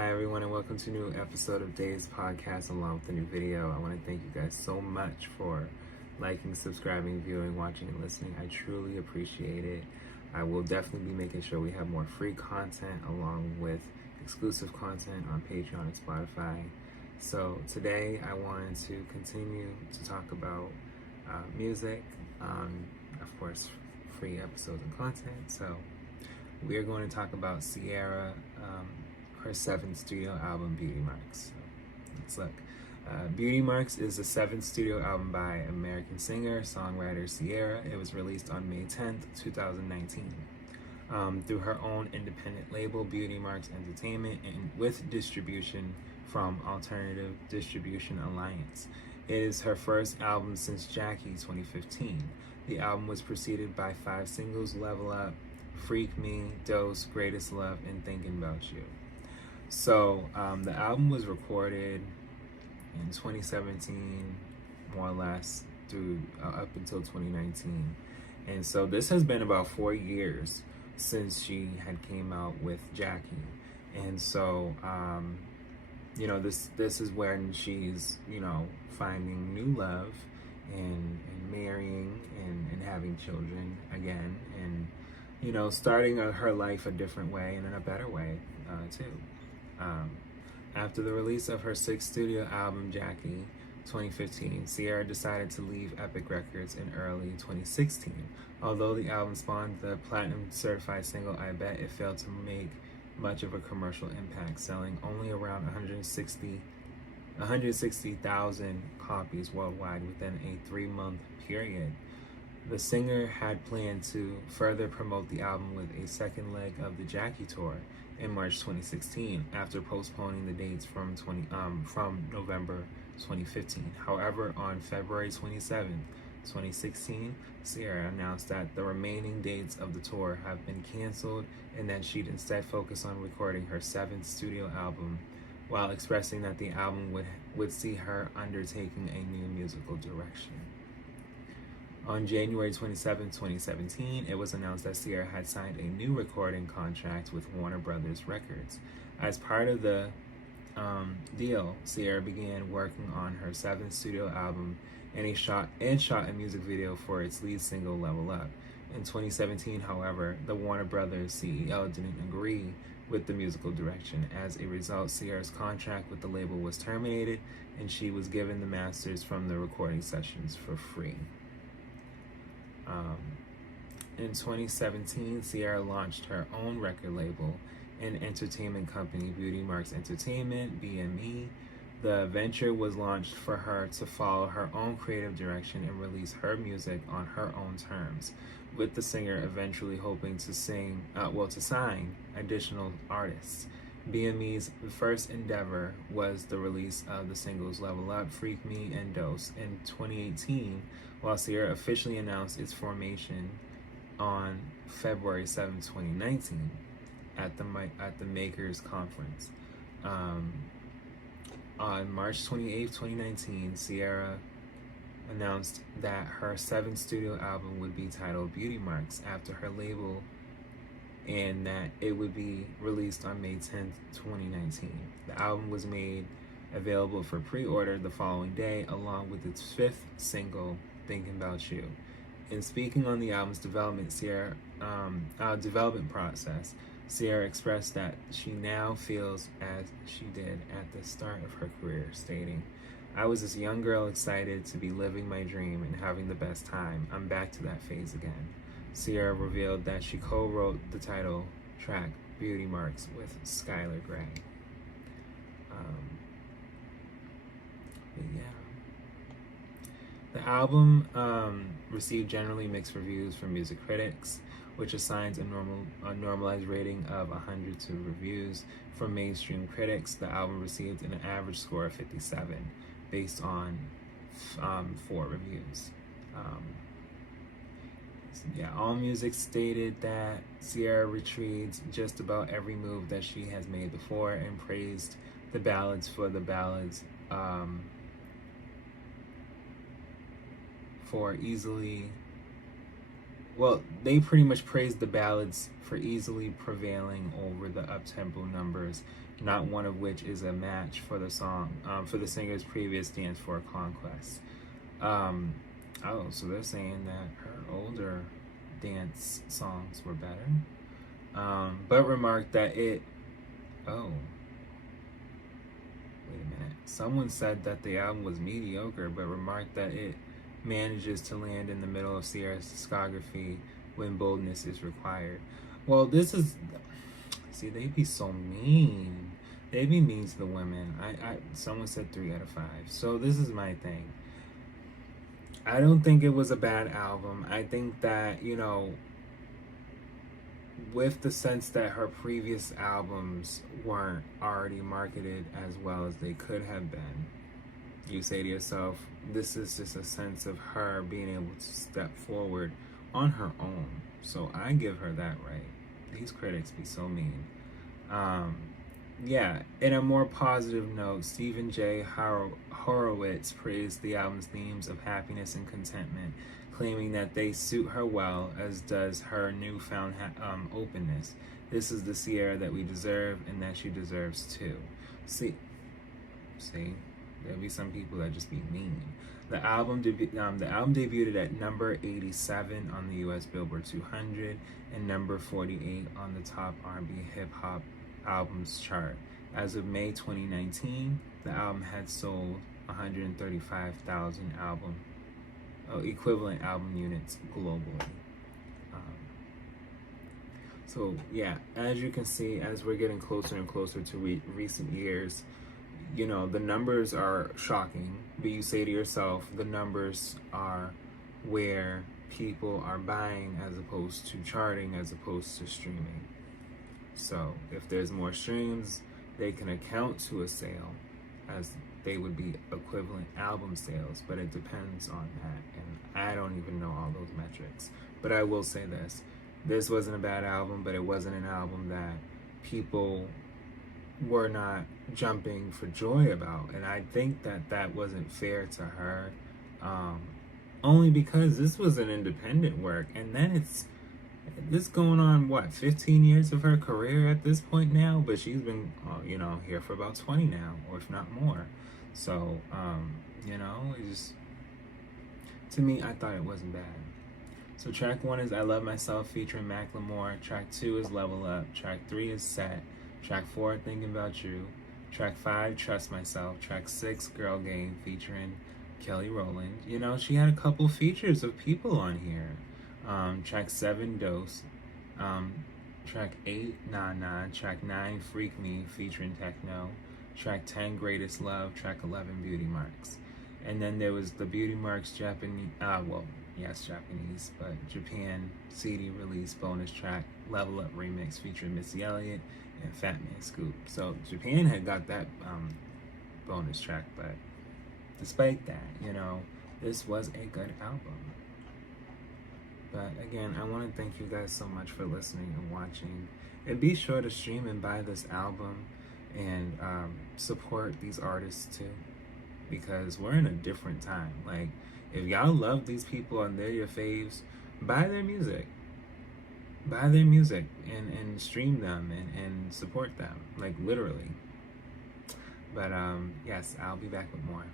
Hi everyone, and welcome to a new episode of Dave's Podcast along with a new video. I want to thank you guys so much for liking, subscribing, viewing, watching, and listening. I truly appreciate it. I will definitely be making sure we have more free content along with exclusive content on Patreon and Spotify. So today I wanted to continue to talk about music, of course, free episodes and content. So we're going to talk about Ciara, her 7th studio album, Beauty Marks. So let's look. Beauty Marks is the 7th studio album by American singer, songwriter Ciara. It was released on May 10th, 2019. Through her own independent label, Beauty Marks Entertainment, and with distribution from Alternative Distribution Alliance. It is her first album since Jackie 2015. The album was preceded by 5 singles: Level Up, Freak Me, Dose, Greatest Love, and Thinking About You. So the album was recorded in 2017, more or less, through up until 2019. And so this has been about 4 years since she had came out with Jackie. And so, this is when she's, finding new love and marrying and having children again, and starting her life a different way and in a better way, too. After the release of her 6th studio album, Jackie, 2015, Ciara decided to leave Epic Records in early 2016. Although the album spawned the platinum certified single I Bet, it failed to make much of a commercial impact, selling only around 160,000 copies worldwide within a 3-month period. The singer had planned to further promote the album with a second leg of the Jackie tour in March 2016, after postponing the dates from November 2015. However, on February 27, 2016, Ciara announced that the remaining dates of the tour have been canceled and that she'd instead focus on recording her 7th studio album, while expressing that the album would see her undertaking a new musical direction. On January 27, 2017, it was announced that Ciara had signed a new recording contract with Warner Brothers Records. As part of the deal, Ciara began working on her 7th studio album and shot a music video for its lead single, Level Up. In 2017, however, the Warner Brothers CEO didn't agree with the musical direction. As a result, Ciara's contract with the label was terminated, and she was given the masters from the recording sessions for free. In 2017, Ciara launched her own record label and entertainment company, Beauty Marks Entertainment, BME. The venture was launched for her to follow her own creative direction and release her music on her own terms, with the singer eventually hoping to sign additional artists. BME's first endeavor was the release of the singles Level Up, Freak Me, and Dose in 2018, while Ciara officially announced its formation on February 7, 2019 at the Makers Conference. On March 28, 2019, Ciara announced that her 7th studio album would be titled Beauty Marks after her label, and that it would be released on May 10th, 2019. The album was made available for pre-order the following day, along with its 5th single, Thinking About You. In speaking on the album's development process, Ciara expressed that she now feels as she did at the start of her career, stating, "I was this young girl excited to be living my dream and having the best time. I'm back to that phase again." Ciara revealed that she co-wrote the title track Beauty Marks with Skylar Grey. The album received generally mixed reviews from music critics, which assigns a normalized rating of 100 to reviews. From mainstream critics, the album received an average score of 57, based on 4 reviews. AllMusic stated that Ciara retrieves just about every move that she has made before and praised the ballads for they pretty much praised the ballads for easily prevailing over the up-tempo numbers, not one of which is a match for the song, for the singer's previous dance for Conquest. Oh, so they're saying that her older dance songs were better. But remarked that it, oh, wait a minute. Someone said that the album was mediocre, but remarked that it manages to land in the middle of Ciara's discography when boldness is required. Well, this is, see, they be so mean. They be mean to the women. Someone said 3 out of 5. So this is my thing. I don't think it was a bad album. I think that, you know, with the sense that her previous albums weren't already marketed as well as they could have been, you say to yourself, this is just a sense of her being able to step forward on her own. So I give her that right. These critics be so mean. Yeah, in a more positive note, Stephen J. Horowitz praised the album's themes of happiness and contentment, claiming that they suit her well, as does her newfound openness. This is the Ciara that we deserve and that she deserves too. See, there'll be some people that just be mean. The album debuted at number 87 on the U.S. Billboard 200 and number 48 on the top R&B hip hop albums chart. As of May 2019, the album had sold 135,000 equivalent album units globally. So yeah, as you can see, as we're getting closer and closer to recent years, you know, the numbers are shocking, but you say to yourself, the numbers are where people are buying as opposed to charting, as opposed to streaming. So if there's more streams, they can account to a sale as they would be equivalent album sales, but it depends on that. And I don't even know all those metrics. But I will say this wasn't a bad album, but it wasn't an album that people were not jumping for joy about. And I think that that wasn't fair to her, only because this was an independent work. And then it's going on, what, 15 years of her career at this point now? But she's been, you know, here for about 20 now, or if not more. So, you know, it just, to me, I thought it wasn't bad. So track 1 is I Love Myself featuring Macklemore. Track 2 is Level Up. Track 3 is Set. Track 4, Thinking About You. Track 5, Trust Myself. Track 6, Girl Game featuring Kelly Rowland. You know, she had a couple features of people on here. Track 7, Dose. Track 8, Nah Nah. Track 9, Freak Me featuring Techno. Track 10, Greatest Love. Track 11, Beauty Marks. And then there was the Beauty Marks Japanese, Japanese, but Japan CD release bonus track, Level Up Remix featuring Missy Elliott and Fat Man Scoop. So Japan had got that bonus track, but despite that, you know, this was a good album. But again, I want to thank you guys so much for listening and watching. And be sure to stream and buy this album and support these artists too, because we're in a different time. Like, if y'all love these people and they're your faves, buy their music. Buy their music and stream them and support them, like literally. But yes, I'll be back with more.